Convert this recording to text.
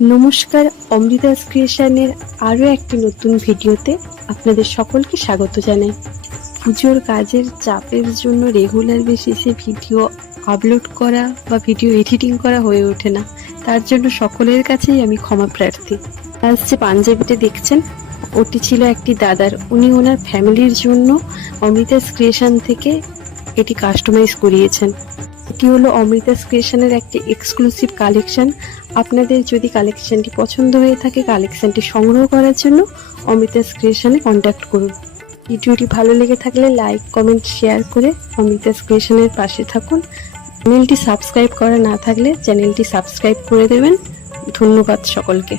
নমস্কার, অমৃতাস ক্রিয়েশনের আরও একটি নতুন ভিডিওতে আপনাদের সকলকে স্বাগত জানাই। পুজোর কাজের চাপের জন্য রেগুলার বেসিসে ভিডিও আপলোড করা বা ভিডিও এডিটিং করা হয়ে ওঠে না, তার জন্য সকলের কাছেই আমি ক্ষমা প্রার্থী। আজ যে পাঞ্জাবিটা দেখছেন, ওটি ছিল একটি দাদার। উনি ওনার ফ্যামিলির জন্য অমৃতাস ক্রিয়েশন থেকে এটি কাস্টমাইজ করিয়েছেন। এটি হলো অমৃতাস ক্রিয়েশনের একটি এক্সক্লুসিভ কালেকশন। আপনাদের যদি কালেকশনটি পছন্দ হয়ে থাকে, কালেকশনটি সংগ্রহ করার জন্য অমৃতাস ক্রিয়েশনে কন্ট্যাক্ট করুন। ভিডিওটি ভালো লেগে থাকলে লাইক, কমেন্ট, শেয়ার করে অমৃতাস ক্রিয়েশনের পাশে থাকুন। চ্যানেলটি সাবস্ক্রাইব করা না থাকলে চ্যানেলটি সাবস্ক্রাইব করে দেবেন। ধন্যবাদ সকলকে।